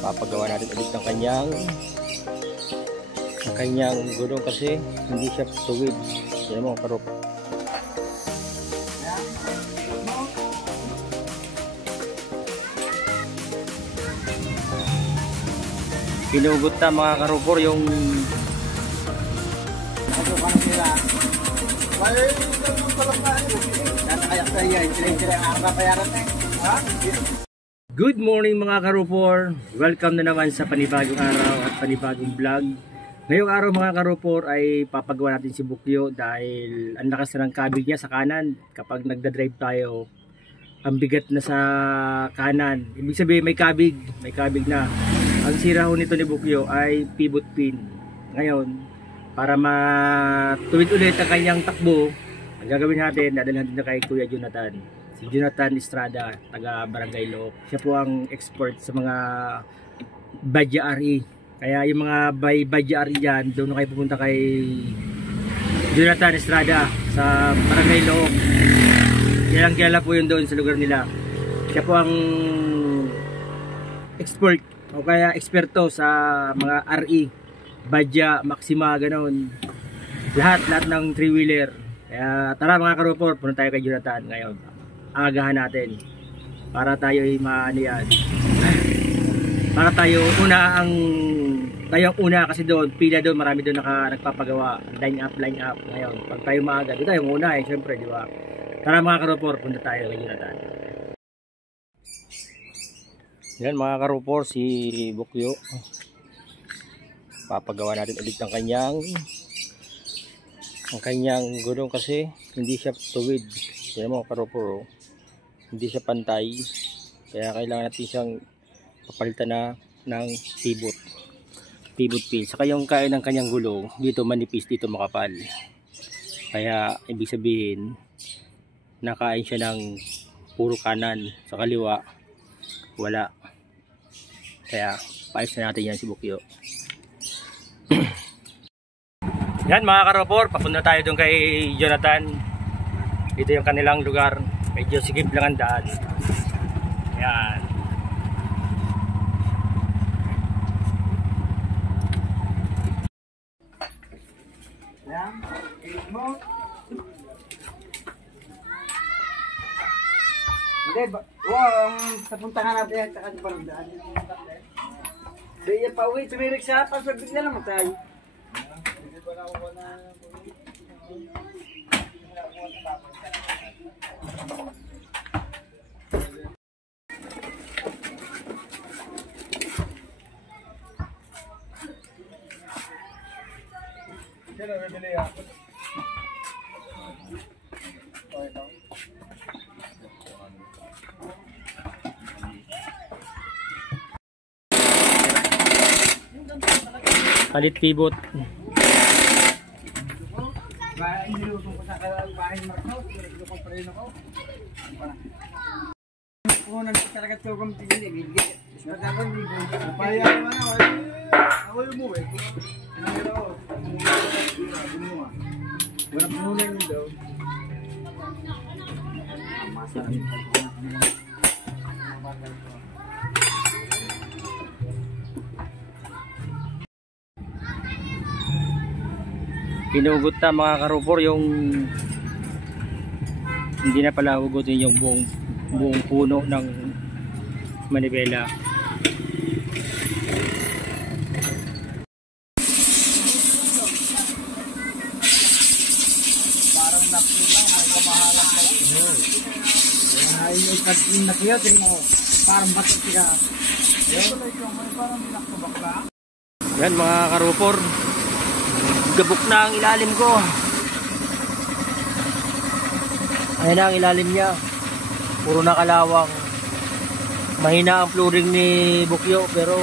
Papagawa natin ulit ng kanyang gulong kasi hindi siya tuwid. Yan mo, karop. Pinugot na mga karupor yung Good morning mga karupor. Welcome na naman sa panibagong araw at panibagong vlog. Ngayong araw mga karupor ay papagawa natin si Bukyo dahil ang lakas na ng kabig niya sa kanan. Kapag nagda-drive tayo, ang bigat na sa kanan. Ibig sabihin may kabig na. Ang sira ho nito ni Bukyo ay pivot pin. Ngayon, para matuwid ulit ang kanyang takbo, ang gagawin natin, dadalhan natin na kay Kuya Jonathan. Si Jonathan Estrada, taga Barangay Loop. Siya po ang expert sa mga Badya RE. Kaya yung mga Badya RE dyan, doon na kayo pupunta kay Jonathan Estrada sa Barangay Loop. Kilala po yun doon sa lugar nila. Siya po ang expert o kaya eksperto sa mga RE, Badya, Maxima, ganoon. Lahat ng 3-wheeler. Kaya tara mga karupor, punta tayo kay Jonathan ngayon. Agahan natin para tayo ay maano yan. Para tayo una kasi doon, pila doon, marami doon nagpapagawa. Line up ngayon. Pag tayo maaga, doon tayo una syempre, di ba? Tara mga karupor, punta tayo kay Jonathan. Yan mga karupor, si Bukyo. Papagawa natin ulit ng kanyang gulong kasi hindi siya tuwid. Yan mo karupor, hindi siya pantay. Kaya kailangan natin siyang papalitan ng pivot pin. Saka yung kain ng kanyang gulong, dito manipis, dito makapal. Kaya ibig sabihin, nakain siya ng puro kanan, sa kaliwa wala. Kaya paayos na natin yan si Bukyo. Yan mga karupor, papunta tayo doon kay Jonathan. Dito yung kanilang lugar, medyo sigip lang ang daan. Yan. Hindi, wow, napunta nga natin yan, saka di pa nagdaan. Hindi yan pa uwi, tumirik siya, paswag bigla lang tayo. Sino bibili ako? Palit pivot. Inilusong ko sa bahay Marcos, inilusong pa rin ako. Kung talaga ito kong tigil, Paya naman ako yung umuwi. Pinangira ko. Wala muna yun daw. Masarap. Pinugot na mga karupor yung hindi na pala hugutin yung buong puno ng manibela. Parang napin lang, ang kamahalan ka lang. Ay, yung nakiyot mo, parang batik ka. Parang binakbakla. Yan mga karupor, gabok na ang ilalim ko. Ayan na ang ilalim niya, puro nakalawang. Mahina ang flooring ni Bukyo, pero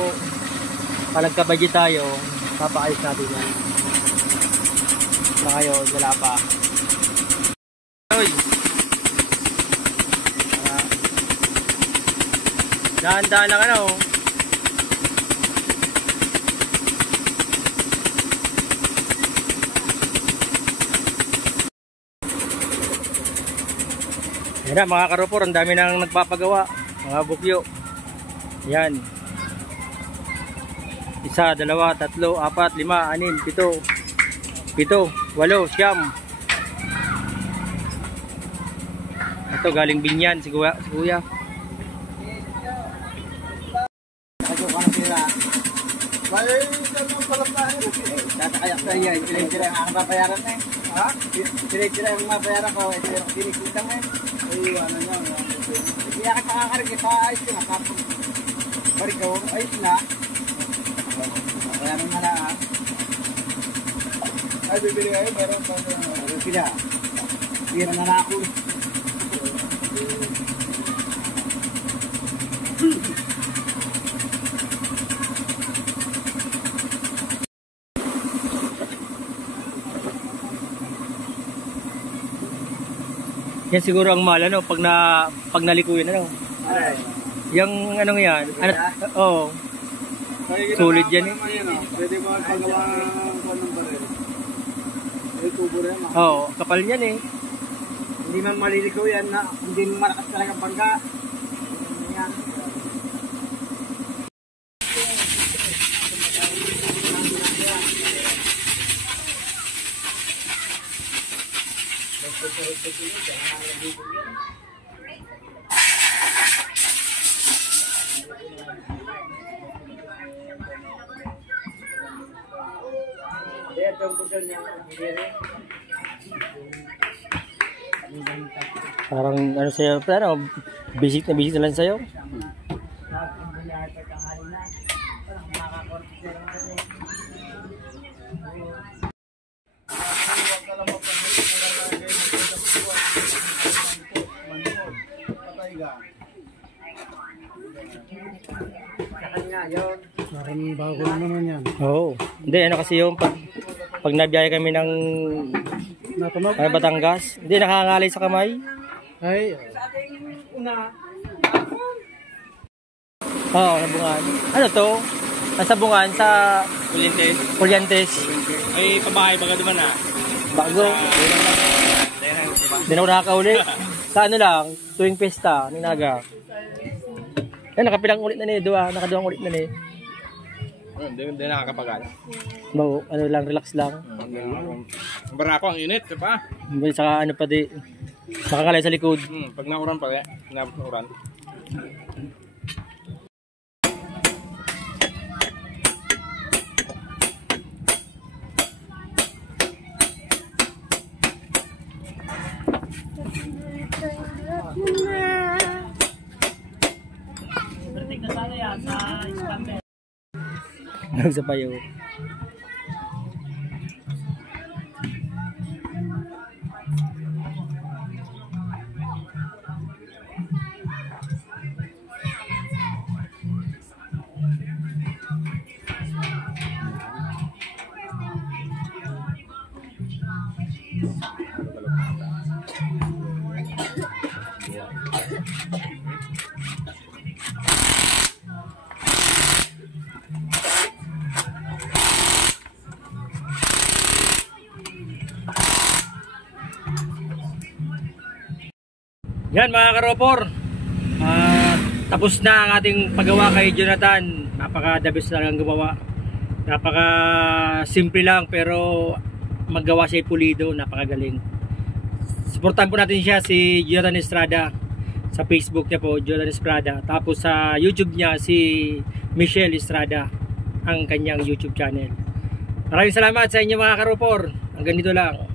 palagkabadya tayo, papaayos natin yan. Na ngayon, wala pa. Oy! Dahan-dahan lang ano. Yan na mga karupor, ang dami nang nagpapagawa, mga Bukyo. Yan. 1, 2, 3, 4, 5, 6, 7, 8, 9, 10. Ito galing Binyan si kuya. Ako ka na sila. Bale, ganun pala tayo. Tatakayak sa iya. Sila ang mabayaran na eh. Ha? Sila ang mabayaran ko. Ito yung kinikita mo eh. Ay, iwanan nyo. Hindi ka makakarig. Ito ayos yun. Balik ko. Ayos na. Mabayaran na lang. Ay, bibili kayo. Meron pa. Sila. Tira na na ako. Yan siguro ang mahal ano pag nalikuyan ano. Ay. Yung ano yan? Ano, oh. Solid yan eh. Pwede mo pagawa ng baril. Ay, tubo rin. Oh, kapal yan eh. Hindi man maliligaw yan na hindi mo malakas talaga bangga. Yan. Parang ano sa'yo, pero basic na lang sa'yo. Parang bago naman yan. Oo. Hindi, ano kasi yung pag nabiyaya kami ng Natunog? Batangas, hindi nakangalay sa kamay. Ay, Oo, nabungan. Ano to? Nasa bungan sa Puliantes. Ay, pabahay baga naman ah. Bago. Hindi na ako nakakauli. Sa ano lang, tuwing pesta, ninaga. Nakapilang ulit na ni, nakaduwang ulit na ni. Hindi nakakapagana. Ano lang, relax lang. Ang barako, ang init, diba? Saka ano pa di, nakakalay sa likod. Pag nauran pa, inabot na uran. Sa payo. Yan mga karopor, tapos na ang ating paggawa kay Jonathan. Napaka-dabis lang ang gumawa. Napaka simple lang pero maggawa siya pulido, napakagaling. Suportahan po natin siya, si Jonathan Estrada. Sa Facebook niya po, Jonathan Estrada. Tapos sa YouTube niya, si Michelle Estrada, ang kanyang YouTube channel. Maraming salamat sa inyo mga karopor. Hanggang dito lang.